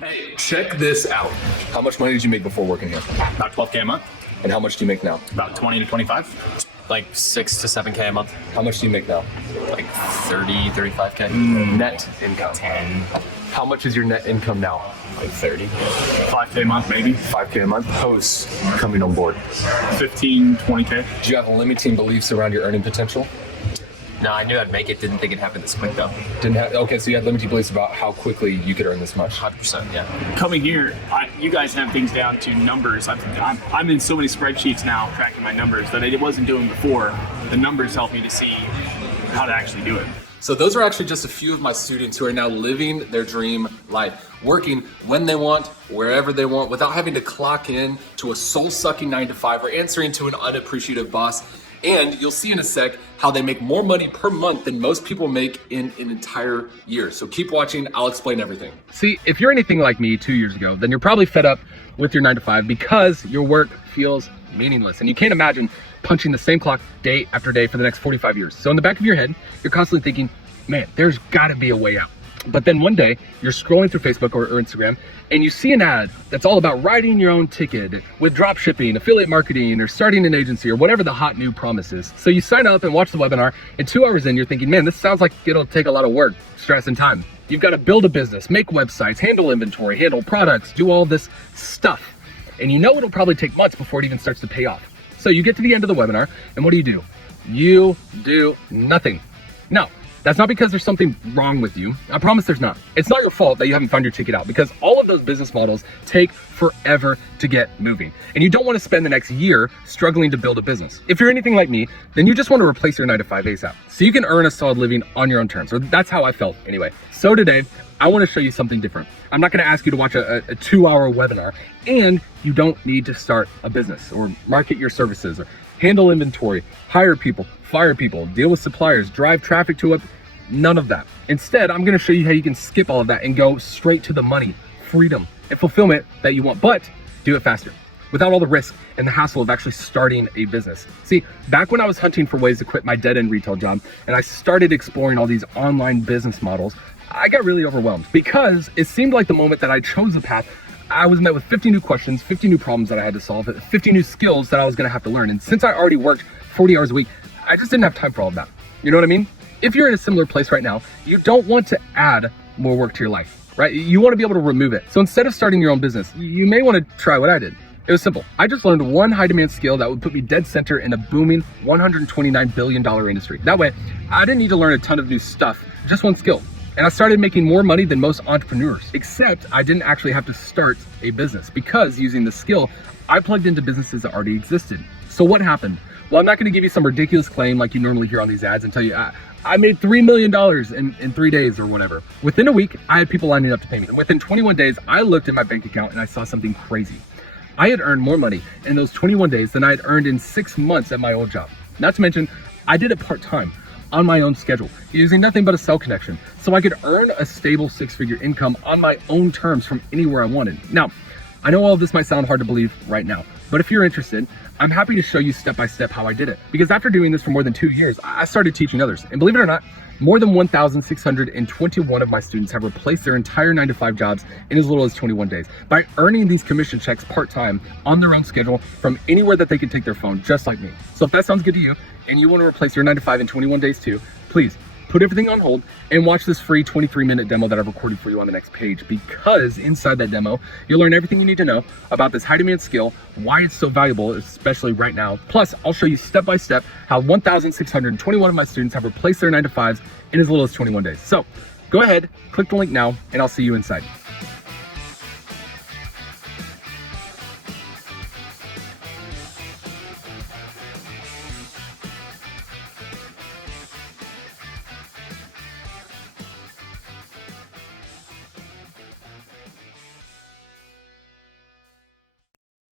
Hey, check this out. How much money did you make before working here? About 12K a month, And how much do you make now? about 20 to 25. Like 6 to 7K a month, How much do you make now? like 30, 35K. Net income. 10, How much is your net income now? Like 30. 5K a month maybe, 5K a month. Post coming on board. 15, 20K. Do you have limiting beliefs around your earning potential? No, I knew I'd make it. Didn't think it'd happen this quick though. Didn't have. Okay, so you had limiting beliefs about how quickly you could earn this much. 100%, yeah. Coming here, you guys have things down to numbers. I'm in so many spreadsheets now tracking my numbers that I wasn't doing before. The numbers help me to see how to actually do it. So those are actually just a few of my students who are now living their dream life, working when they want, wherever they want, without having to clock in to a soul-sucking 9-to-5 or answering to an unappreciative boss. And you'll see in a sec how they make more money per month than most people make in an entire year. So keep watching, I'll explain everything. See, if you're anything like me 2 years ago, then you're probably fed up with your 9-to-5 because your work feels meaningless. And you can't imagine punching the same clock day after day for the next 45 years. So in the back of your head, you're constantly thinking, man, there's gotta be a way out. But then one day you're scrolling through Facebook or Instagram and you see an ad that's all about writing your own ticket with drop shipping, affiliate marketing, or starting an agency or whatever the hot new promise is. So you sign up and watch the webinar, and 2 hours in you're thinking, man, this sounds like it'll take a lot of work, stress, and time. You've got to build a business, make websites, handle inventory, handle products, do all this stuff. And you know it'll probably take months before it even starts to pay off. So you get to the end of the webinar and what do? You do nothing. Now, that's not because there's something wrong with you. I promise there's not. It's not your fault that you haven't found your ticket out, because all of those business models take forever to get moving. And you don't want to spend the next year struggling to build a business. If you're anything like me, then you just want to replace your 9-to-5 ASAP, so you can earn a solid living on your own terms. Or that's how I felt anyway. So today, I want to show you something different. I'm not going to ask you to watch a 2-hour webinar, and you don't need to start a business or market your services or handle inventory, hire people, fire people, deal with suppliers, drive traffic to a... None of that. Instead, I'm going to show you how you can skip all of that and go straight to the money, freedom, and fulfillment that you want, but do it faster, without all the risk and the hassle of actually starting a business. See, back when I was hunting for ways to quit my dead-end retail job and I started exploring all these online business models, I got really overwhelmed because it seemed like the moment that I chose the path, I was met with 50 new questions, 50 new problems that I had to solve, 50 new skills that I was going to have to learn. And since I already worked 40 hours a week, I just didn't have time for all of that. You know what I mean? If you're in a similar place right now, you don't want to add more work to your life, right? You want to be able to remove it. So instead of starting your own business, you may want to try what I did. It was simple. I just learned one high demand skill that would put me dead center in a booming $129 billion industry. That way, I didn't need to learn a ton of new stuff, just one skill. And I started making more money than most entrepreneurs, except I didn't actually have to start a business because using the skill, I plugged into businesses that already existed. So what happened? Well, I'm not going to give you some ridiculous claim like you normally hear on these ads and tell you, I made $3 million in 3 days or whatever. Within a week, I had people lining up to pay me. And within 21 days, I looked at my bank account and I saw something crazy. I had earned more money in those 21 days than I had earned in 6 months at my old job. Not to mention, I did it part-time on my own schedule, using nothing but a cell connection. So I could earn a stable 6-figure income on my own terms from anywhere I wanted. Now, I know all of this might sound hard to believe right now, but if you're interested, I'm happy to show you step-by-step how I did it. Because after doing this for more than 2 years, I started teaching others. And believe it or not, more than 1,621 of my students have replaced their entire 9-to-5 jobs in as little as 21 days by earning these commission checks part-time on their own schedule from anywhere that they can take their phone, just like me. So if that sounds good to you, and you want to replace your 9-to-5 in 21 days too, please put everything on hold and watch this free 23-minute demo that I've recorded for you on the next page, because inside that demo, you'll learn everything you need to know about this high demand skill, why it's so valuable, especially right now. Plus, I'll show you step-by-step how 1,621 of my students have replaced their 9-to-5s in as little as 21 days. So go ahead, click the link now, and I'll see you inside.